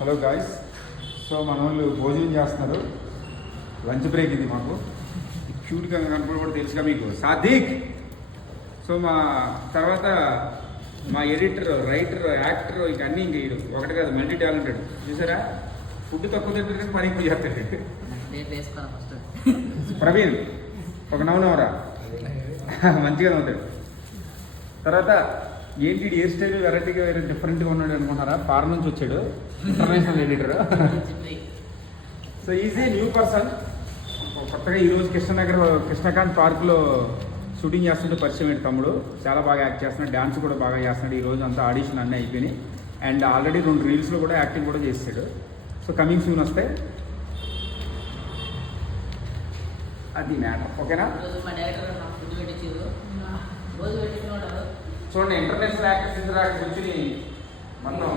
Hello guys. So మన వాళ్ళు భోజనం చేస్తున్నారు. లంచ్ బ్రేక్ ఇది మాకు. క్యూట్గా కనపడబడి తెలుసుగా మీకు సాదిక్. సో మా తర్వాత మా ఎడిటర్, రైటర్, యాక్టర్ ఇక అన్నీ ఇంక వీడు ఒకటి కాదు, మల్టీ టాలెంటెడ్. చూసారా, ఫుడ్ తక్కువ తింటుంది కానీ పని ఎక్కువ చేస్తాడు. ప్రవీణ్ ఒక నవ్వునవరా మంచిగా నవ్వుతాడు. తర్వాత ఏంటి హెయిర్ స్టైల్ వెరైటీగా వేరే డిఫరెంట్గా ఉన్నాడు అనుకుంటారా? ఫారెన్ నుంచి వచ్చాడు, international editor. So easy new person. కొత్తగా ఈరోజు కృష్ణకాంత్ పార్క్లో షూటింగ్ చేస్తుంటే పరిచయం ఏంటి తమ్ముడు. చాలా బాగా యాక్ట్ చేస్తున్నాడు, డ్యాన్స్ కూడా బాగా చేస్తున్నాడు. ఈరోజు అంతా ఆడిషన్ అన్నీ అయిపోయినాయి. అండ్ ఆల్రెడీ 2 రీల్స్లో కూడా యాక్టింగ్ కూడా చేస్తాడు. సో కమింగ్ సూన్ వస్తాయి. అది మ్యాటర్. ఓకేనా? చూడండి, ఇంటర్నేషనల్ యాక్టర్స్ ఇద్దరు కూర్చుని మనం